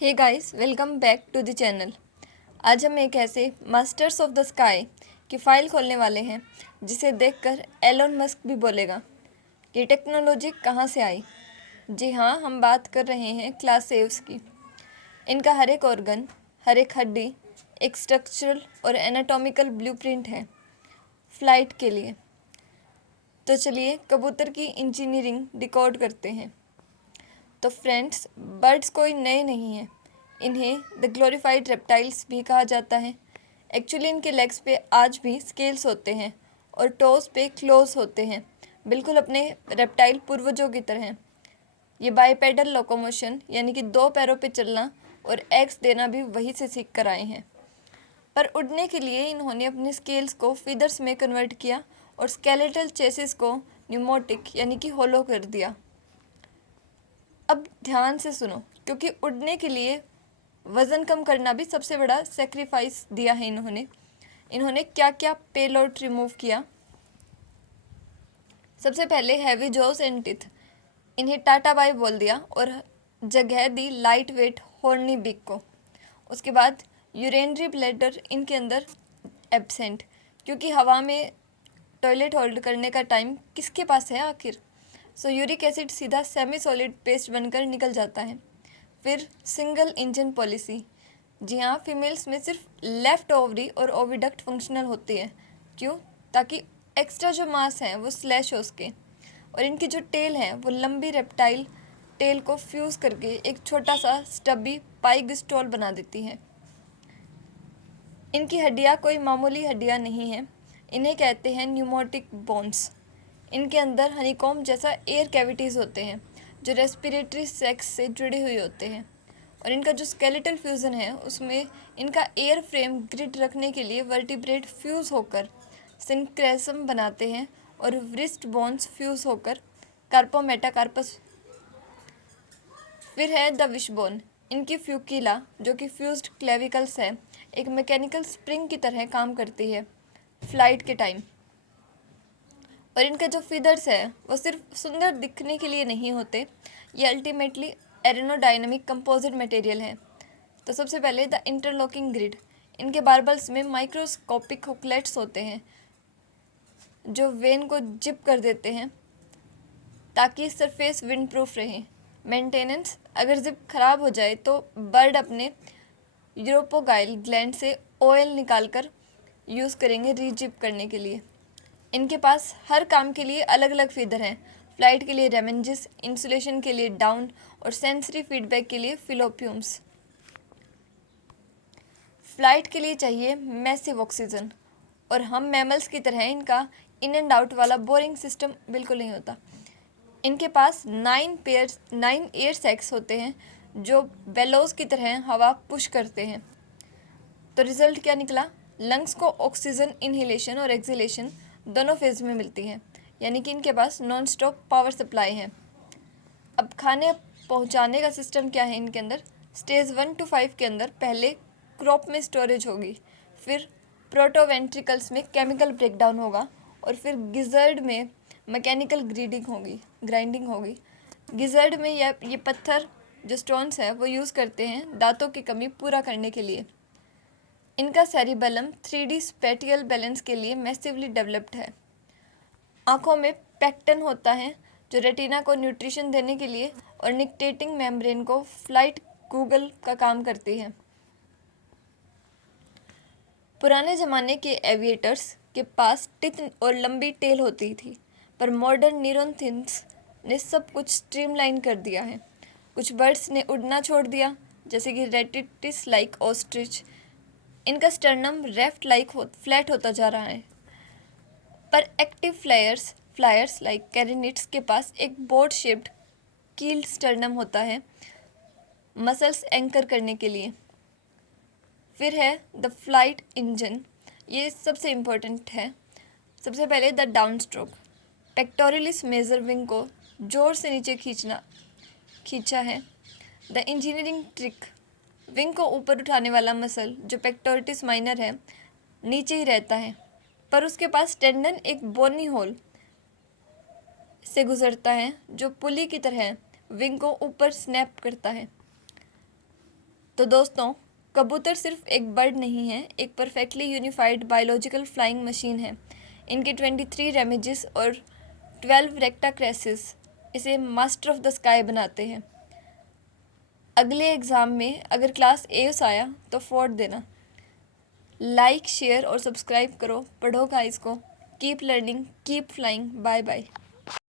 Hey guys, welcome back to the channel. आज हम एक ऐसे मास्टर्स ऑफ द स्काई की फ़ाइल खोलने वाले हैं जिसे देखकर एलोन मस्क भी बोलेगा कि टेक्नोलॉजी कहाँ से आई। जी हाँ, हम बात कर रहे हैं क्लास सेव्स की। इनका हर एक ऑर्गन, हर एक हड्डी एक स्ट्रक्चरल और एनाटॉमिकल ब्लूप्रिंट है फ्लाइट के लिए। तो चलिए कबूतर की इंजीनियरिंग डिकोड करते हैं। तो फ्रेंड्स, बर्ड्स कोई नए नहीं हैं। इन्हें द ग्लोरीफाइड रेप्टाइल्स भी कहा जाता है। एक्चुअली इनके लेग्स पे आज भी स्केल्स होते हैं और टोस पे क्लोज होते हैं, बिल्कुल अपने रेप्टाइल पूर्वजों की तरह। ये बाइपेडल लोकोमोशन यानी कि दो पैरों पे चलना और एग्स देना भी वहीं से सीख कर आए हैं। पर उड़ने के लिए इन्होंने अपने स्केल्स को फीदर्स में कन्वर्ट किया और स्केलेटल चेसिस को न्यूमोटिक यानी कि होलो कर दिया। अब ध्यान से सुनो, क्योंकि उड़ने के लिए वज़न कम करना भी सबसे बड़ा सेक्रीफाइस दिया है इन्होंने क्या क्या पेलोड रिमूव किया। सबसे पहले हैवी जॉस एंड टिथ, इन्हें टाटा बाय बोल दिया और जगह दी लाइट वेट हॉर्नी बिग को। उसके बाद यूरेनरी ब्लैडर इनके अंदर एब्सेंट, क्योंकि हवा में टॉयलेट होल्ड करने का टाइम किसके पास है आखिर। सो यूरिक एसिड सीधा सेमी सॉलिड पेस्ट बनकर निकल जाता है। फिर सिंगल इंजन पॉलिसी, जी हाँ, फीमेल्स में सिर्फ लेफ्ट ओवरी और ओविडक्ट फंक्शनल होती है। क्यों? ताकि एक्स्ट्रा जो मास है वो स्लैश हो सके। और इनकी जो टेल है वो लंबी रेप्टाइल टेल को फ्यूज़ करके एक छोटा सा स्टबी पाइग स्टॉल बना देती है। इनकी हड्डियाँ कोई मामूली हड्डियाँ नहीं हैं, इन्हें कहते हैं न्यूमोटिक बोन्स। इनके अंदर हनीकॉम्ब जैसा एयर कैविटीज़ होते हैं जो रेस्पिरेटरी सेक्स से जुड़े हुए होते हैं। और इनका जो स्केलेटल फ्यूज़न है उसमें इनका एयर फ्रेम ग्रिड रखने के लिए वर्टिब्रेट फ्यूज़ होकर सिंक्रेसम बनाते हैं और व्रिस्ट बोन्स फ्यूज़ होकर कार्पोमेटाकार्पस। फिर है द विशबोन, इनकी फ्यूकीला जो कि फ्यूज्ड क्लेविकल्स है, एक मैकेनिकल स्प्रिंग की तरह काम करती है फ्लाइट के टाइम। और इनके जो फीदर्स है वो सिर्फ सुंदर दिखने के लिए नहीं होते, ये अल्टीमेटली एरोनोडायनामिक कंपोजिट मटेरियल है। तो सबसे पहले द इंटरलॉकिंग ग्रिड, इनके बार्बल्स में माइक्रोस्कोपिक हुकलेट्स होते हैं जो वेन को जिप कर देते हैं ताकि सरफेस विंड प्रूफ रहे। मेंटेनेंस, अगर जिप खराब हो जाए तो बर्ड अपने यूरोपोगाइल ग्लैंड से ऑयल निकालकर यूज़ करेंगे रीजिप करने के लिए। इनके पास हर काम के लिए अलग अलग फीदर हैं। फ्लाइट के लिए रेमेंजिस, इंसुलेशन के लिए डाउन और सेंसरी फीडबैक के लिए फिलोपियम्स। फ्लाइट के लिए चाहिए मैसिव ऑक्सीजन, और हम मैमल्स की तरह इनका इन एंड आउट वाला बोरिंग सिस्टम बिल्कुल नहीं होता। इनके पास 9 एयर सैक्स होते हैं जो बेलोज की तरह हवा पुश करते हैं। तो रिजल्ट क्या निकला? लंग्स को ऑक्सीजन इनहेलेशन और एक्सहेलेशन दोनों फेज में मिलती हैं, यानी कि इनके पास नॉन स्टॉप पावर सप्लाई है। अब खाने पहुंचाने का सिस्टम क्या है इनके अंदर? स्टेज 1 to 5 के अंदर पहले क्रॉप में स्टोरेज होगी, फिर प्रोटोवेंट्रिकल्स में केमिकल ब्रेकडाउन होगा और फिर गिजर्ड में मैकेनिकल ग्राइंडिंग होगी। गिजर्ड में ये पत्थर जो स्टोन्स है वो यूज़ करते हैं दांतों की कमी पूरा करने के लिए। इनका सेरिबेलम 3D स्पेटियल बैलेंस के लिए मैसिवली डेवलप्ड है। आँखों में पेक्टन होता है जो रेटिना को न्यूट्रिशन देने के लिए और निकटेटिंग मेम्ब्रेन को फ्लाइट गूगल का काम करती है। पुराने ज़माने के एविएटर्स के पास टिथ और लंबी टेल होती थी, पर मॉडर्न न्यूरोथिंस ने सब कुछ स्ट्रीमलाइन कर दिया है। कुछ बर्ड्स ने उड़ना छोड़ दिया, जैसे कि रेटिटिस लाइक ऑस्ट्रिच। इनका स्टर्नम रेफ्ट लाइक फ्लैट होता जा रहा है। पर एक्टिव फ्लायर्स लाइक कैरिनिट्स के पास एक बोर्ड शेप्ड कील्ड स्टर्नम होता है मसल्स एंकर करने के लिए। फिर है द फ्लाइट इंजन, ये सबसे इम्पोर्टेंट है। सबसे पहले the down stroke, pectoralis major wing को जोर से नीचे खींचा है। द इंजीनियरिंग ट्रिक, विंग को ऊपर उठाने वाला मसल जो पेक्टोरिटिस माइनर है नीचे ही रहता है, पर उसके पास टेंडन एक बोनी होल से गुजरता है जो पुली की तरह विंग को ऊपर स्नैप करता है। तो दोस्तों, कबूतर सिर्फ एक बर्ड नहीं है, एक perfectly unified biological flying machine है। इनके 23 रेमिजेस और 12 रेक्टा क्रेसेस इसे मास्टर ऑफ द स्काई बनाते हैं। अगले एग्ज़ाम में अगर क्लास एस आया तो 4 देना। लाइक, शेयर और सब्सक्राइब करो, पढ़ो गाइस को। Keep learning, keep flying. Bye bye.